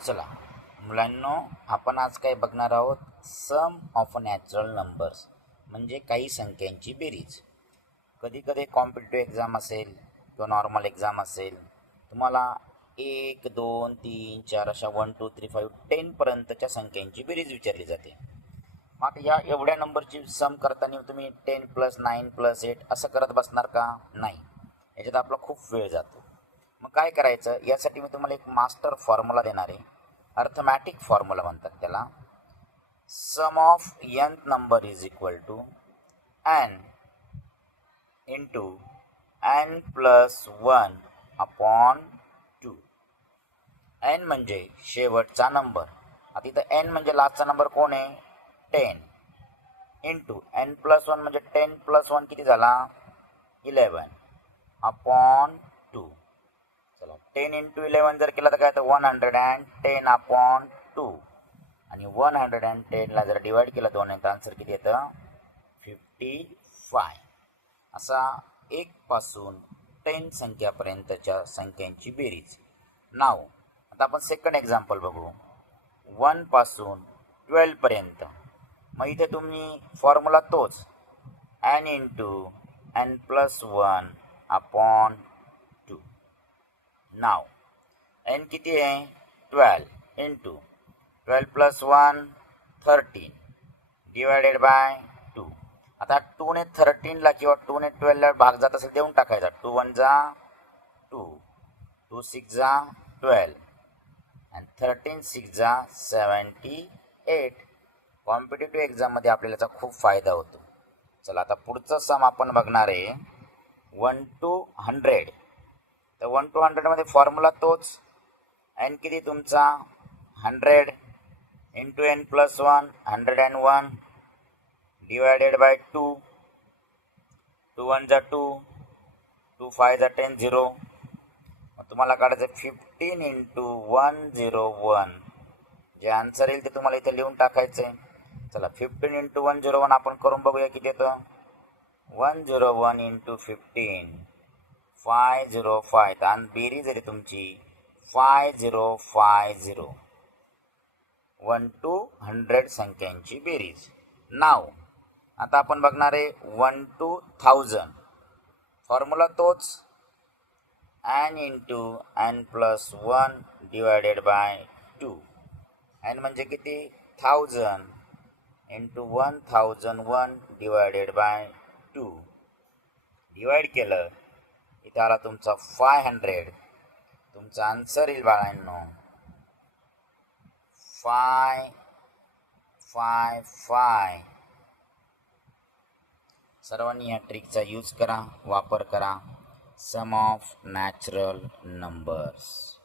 चला मुलांनो, आपण आज काय बघणार आहोत, सम ऑफ नॅचरल नंबर्स म्हणजे काही संख्यांची बेरीज. कधी कधी कॉम्पिटिटिव्ह एक्झाम असेल किंवा नॉर्मल एक्झाम असेल, तुम्हाला 1 2 3 4 अशा 1 2 3 5 10 पर्यंतच्या संख्यांची बेरीज विचारली जाते. मग या एवढ्या नंबरची सम करताना तुम्ही 10 + 9 + 8 असं करत बसणार का? नाही, याच्यात आपला खूप वेळ जातो. मग काय करायचं, यासाठी मी तुम्हाला एक मास्टर फॉर्म्युला देणार आहे. अर्थमॅटिक फॉर्म्युला म्हणतात त्याला. Sum of nth number is equal to n into n + 1 upon 2. n म्हणजे शेवटचा नंबर. आता इथं n म्हणजे लास्टचा नंबर कोण आहे? 10 इंटू n + 1 म्हणजे 10 + 1 किती झाला? 11 अपॉन 2. चला, 10 इंटू 11 जर केलं तर काय, तर 110 अपॉन 2. आणि 110ला जर डिवाइड केलं 2 तर आन्सर किती येतं? 55. असा 1 पासून 10 संख्यापर्यंतच्या संख्यांची बेरीज. नाव आता आपण सेकंड एक्झाम्पल बघू. 1 पासून 12 पर्यंत. मग इथे तुम्ही फॉर्म्युला तोच, n इंटू n + 1 अपॉन 2. नाव n किती आहे? 12 इंटू 12 + 1 13 डिवायडेड बाय 2. आता 2 ने 13ला किंवा 2 ने 12ला भाग जात असेल देऊन टाकायचा. 2 1 जा 2, 2 6 जा 12 आणि 13 6 जा 78. कॉम्पिटिटिव्ह एक्झाममध्ये आपल्याला याचा खूप फायदा होतो. चला, आता पुढचं सम आपण बघणार आहे 1 to 100. तर 1 to 100 मध्ये फॉर्म्युला तोच, n किती तुमचा? 100 इंटू n + 1 101 डिवायडेड बाय 2. 2 1 जा 2, 2 5 जा 10 0. तुम्हाला काढायचं 15 इंटू 101. जे आन्सर येईल ते तुम्हाला इथे लिहून टाकायचं आहे. चला, 15 इंटू 101 आपण करून बघूया किती येतं. 101 इंटू 15 505. तर बेरीज आहे तुमची 5050. 1 to 100 संख्यांची बेरीज. नाव आता आपण बघणार आहे 1 to 1000. फॉर्म्युला तोच, n into n + 1 divided by 2. n म्हणजे किती? 1000 इंटू 1001 डिवायडेड बाय 2. डिवाइड केलं, इथं आला तुमचा 500. तुमचा आन्सर येईल बाळांनो 555. सर्वांनी या ट्रिकचा यूज करा, वापर करा. सम ऑफ नॅचरल नंबर्स.